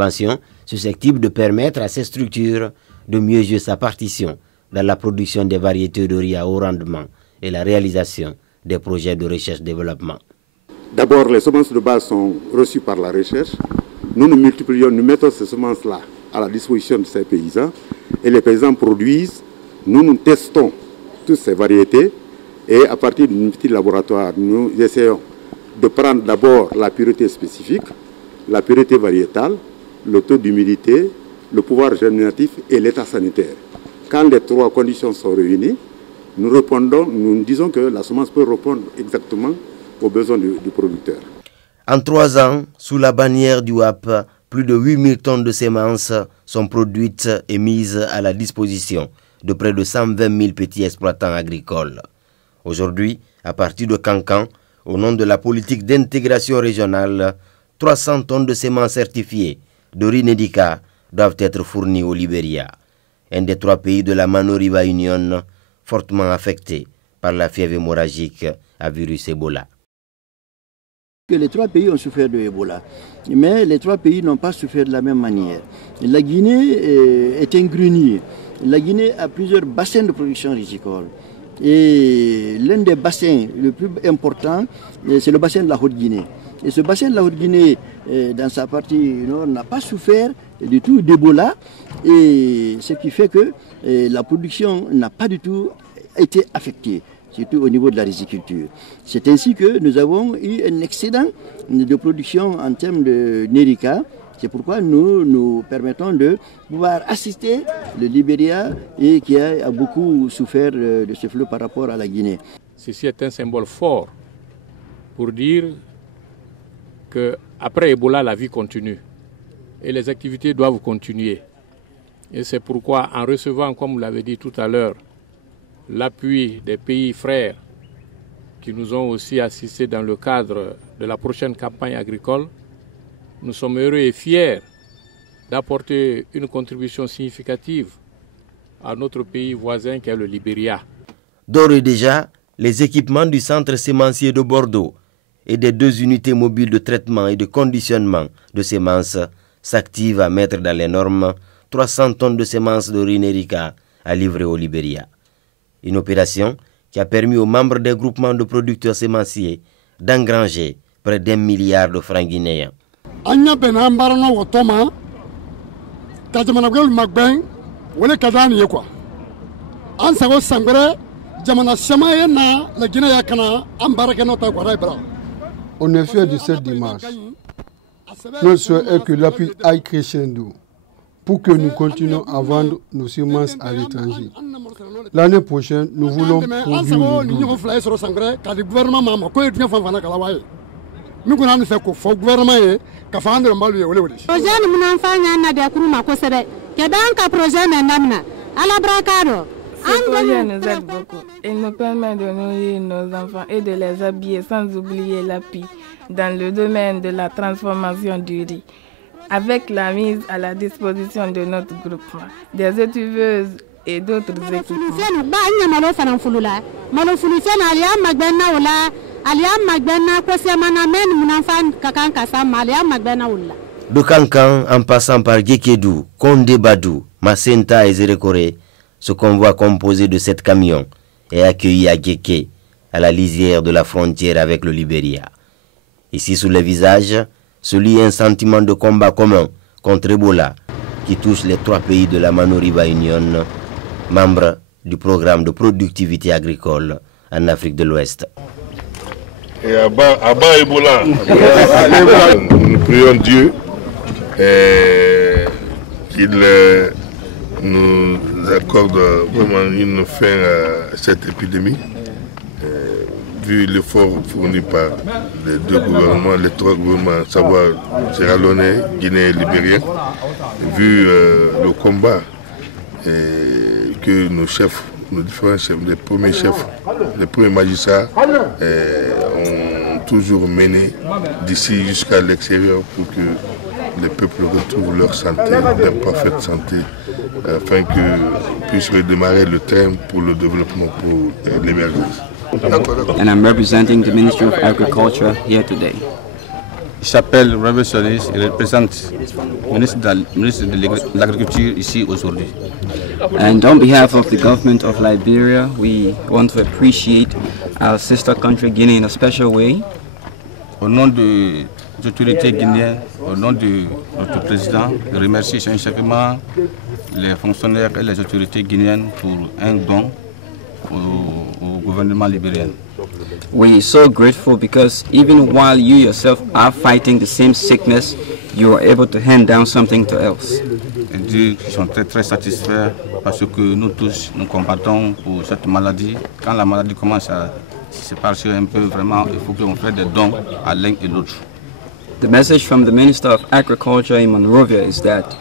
intervention susceptible de permettre à ces structures de mieux jouer sa partition dans la production des variétés de riz à haut rendement et la réalisation des projets de recherche-développement. D'abord, les semences de base sont reçues par la recherche. Nous multiplions, nous mettons ces semences-là à la disposition de ces paysans et les paysans produisent. Nous testons toutes ces variétés et à partir d'un petit laboratoire, nous essayons de prendre d'abord la pureté spécifique, la pureté variétale, le taux d'humidité, le pouvoir germinatif et l'état sanitaire. Quand les trois conditions sont réunies, nous disons que la semence peut répondre exactement aux besoins du producteur. En 3 ans, sous la bannière du WAP, plus de 8000 tonnes de semences sont produites et mises à la disposition de près de 120 000 petits exploitants agricoles. Aujourd'hui, à partir de Kankan, au nom de la politique d'intégration régionale, 300 tonnes de semences certifiées de riz Nedika doivent être fournies au Libéria, un des 3 pays de la Mano River Union fortement affecté par la fièvre hémorragique à virus Ebola. Les 3 pays ont souffert de Ebola, mais les 3 pays n'ont pas souffert de la même manière. La Guinée est un grenier. La Guinée a plusieurs bassins de production rizicole. Et l'un des bassins le plus important, c'est le bassin de la Haute-Guinée. Et ce bassin de la Haute-Guinée, dans sa partie nord, n'a pas souffert du tout d'Ebola. Et ce qui fait que la production n'a pas du tout été affectée, surtout au niveau de la riziculture. C'est ainsi que nous avons eu un excédent de production en termes de Nerika. C'est pourquoi nous permettons de pouvoir assister le Libéria et qui a beaucoup souffert de ce flot par rapport à la Guinée. Ceci est un symbole fort pour dire qu'après Ebola, la vie continue et les activités doivent continuer. Et c'est pourquoi, en recevant, comme vous l'avez dit tout à l'heure, l'appui des pays frères qui nous ont aussi assistés dans le cadre de la prochaine campagne agricole, nous sommes heureux et fiers d'apporter une contribution significative à notre pays voisin qui est le Libéria. D'ores et déjà, les équipements du centre sémencier de Bordeaux et des 2 unités mobiles de traitement et de conditionnement de semences s'activent à mettre dans les normes 300 tonnes de semences de riz Nerika à livrer au Libéria. Une opération qui a permis aux membres des groupements de producteurs sémenciers d'engranger près d'1 milliard de francs guinéens. Anya benambarana wotoma kajamanagol magben wole kadani yekwa ansago sangre jamana samaye na la Guinée yakana ambaraka nota kwa raibra. On est fiers de cette démarche. Notre souhait est que l'appui aille crescendo pour que nous continuions à vendre nos semences à l'étranger. L'année prochaine, nous voulons produire le double. Nous avons fait que le gouvernement a fait un mal. Ce projet nous aide beaucoup. Il nous permet de nourrir nos enfants et de les habiller sans oublier l'appui dans le domaine de la transformation du riz, avec la mise à la disposition de notre groupement, des étuveuses et d'autres équipements. De Kankan en passant par Gekedou, Kondé Badou, Macenta et Zérékoré, ce convoi composé de 7 camions est accueilli à Géké, à la lisière de la frontière avec le Libéria. Ici, sous les visages, se lie un sentiment de combat commun contre Ebola qui touche les 3 pays de la Mano River Union, membres du programme de productivité agricole en Afrique de l'Ouest. Et à bas Ebola, nous prions Dieu qu'il nous accorde vraiment une fin à cette épidémie, vu l'effort fourni par les 2 gouvernements, les 3 gouvernements, à savoir Sierra Leone, Guinée et Libéria, vu le combat que nos chefs, nos différents chefs, les premiers chefs, les premiers magistrats ont toujours mené d'ici jusqu'à l'extérieur pour que les peuples retrouvent leur santé, leur parfaite santé, afin qu'ils puissent redémarrer le train pour le développement, pour l'émergence. And I'm representing the Ministry of Agriculture here today. Il s'appelle Robert Solis, il représente le ministre de l'Agriculture ici aujourd'hui. And on behalf of the government of Liberia, we want to appreciate our sister country Guinea in a special way. Au nom des autorités guinéennes, au nom de notre président, je remercie sincèrement les fonctionnaires et les autorités guinéennes pour un don au gouvernement libérien. We're so grateful because even while you yourself are fighting the same sickness, you are able to hand down something to else. Et Dieu, ils sont très satisfaits parce que nous tous, nous combattons pour cette maladie. Quand la maladie commence à se partir un peu, vraiment, il faut qu'on fasse des dons à l'un et l'autre. The message from the Minister of Agriculture in Monrovia is that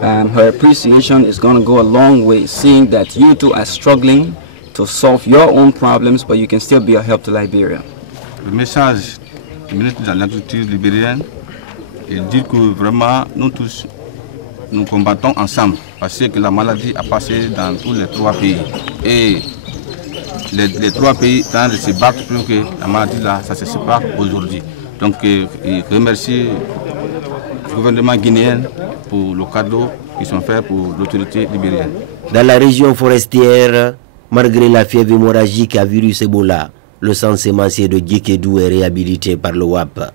her appreciation is going to go a long way, seeing that you two are struggling to solve your own problems, but you can still be a help to Liberia. Le message du ministre de l'Agriculture libérienne est dit que vraiment nous tous nous combattons ensemble parce que la maladie a passé dans tous les 3 pays et les 3 pays sont en train de se battre pour que la maladie là ça se sépare aujourd'hui. Donc je remercie le gouvernement guinéen pour le cadeau qu'ils sont faits pour l'autorité libérienne. Dans la région forestière, malgré la fièvre hémorragique à virus Ebola, le centre sémencier de Djekedou est réhabilité par le WAP.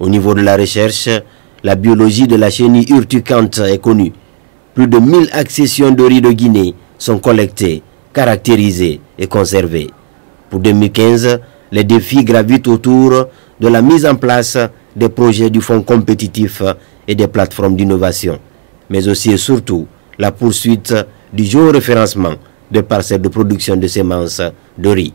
Au niveau de la recherche, la biologie de la chenille urticante est connue. Plus de 1000 accessions de riz de Guinée sont collectées, caractérisées et conservées. Pour 2015, les défis gravitent autour de la mise en place des projets du fonds compétitif et des plateformes d'innovation, mais aussi et surtout la poursuite du géoréférencement de parcelles de production de semences de riz.